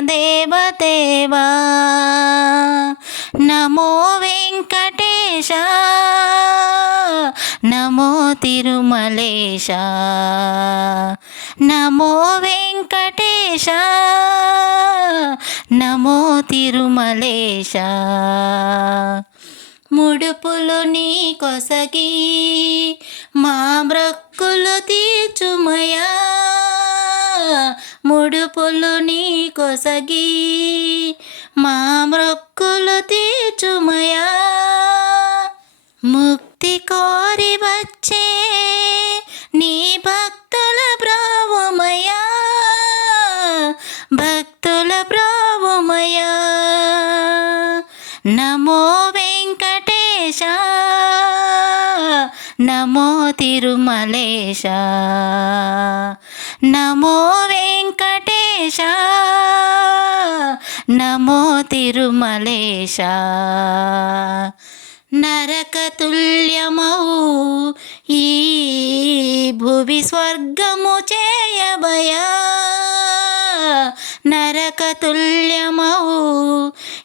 దేవదేవా నమో వెంకటేశ. నమో తిరుమలేశ. నమో వెంకటేశ. నమో తిరుమలేశ. ముడుపులు నీ కొసగి మా బ్రక్కులు తీర్చుమయా. ముడుపులు నీ కొసగి మా మ్రొక్కులు తీర్చుమయా. ముక్తి కోరి వచ్చే నీ భక్తుల బ్రావుమయా. భక్తుల బ్రావుమయా. నమో వెంకటేశ నమో తిరుమలేశ. నమో వెంకటేశ నమో తిరుమలేశ. నరకతుల్యమౌ ఈ భువి స్వర్గము చేయబయా. నరకతుల్యమౌ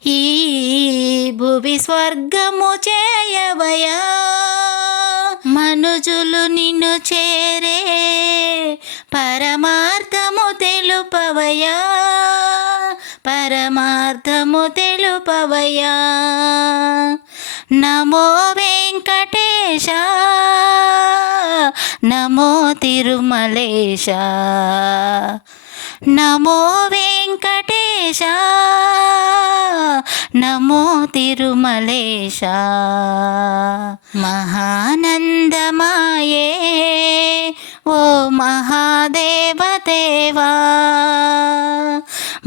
ఈ భువి స్వర్గము చేయబయా. మనుజులు నిన్ను చేరే తెలుపవయా పరమార్థము తెలుపవయా నమో వెంకటేశ నమో తిరుమలేశ. నమో వెంకటేశ నమో తిరుమలేశ. మహానందమాయే ఓ మహాదేవదేవా.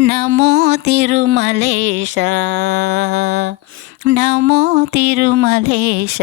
నమో తిరుమలేశ. నమో తిరుమలేశ.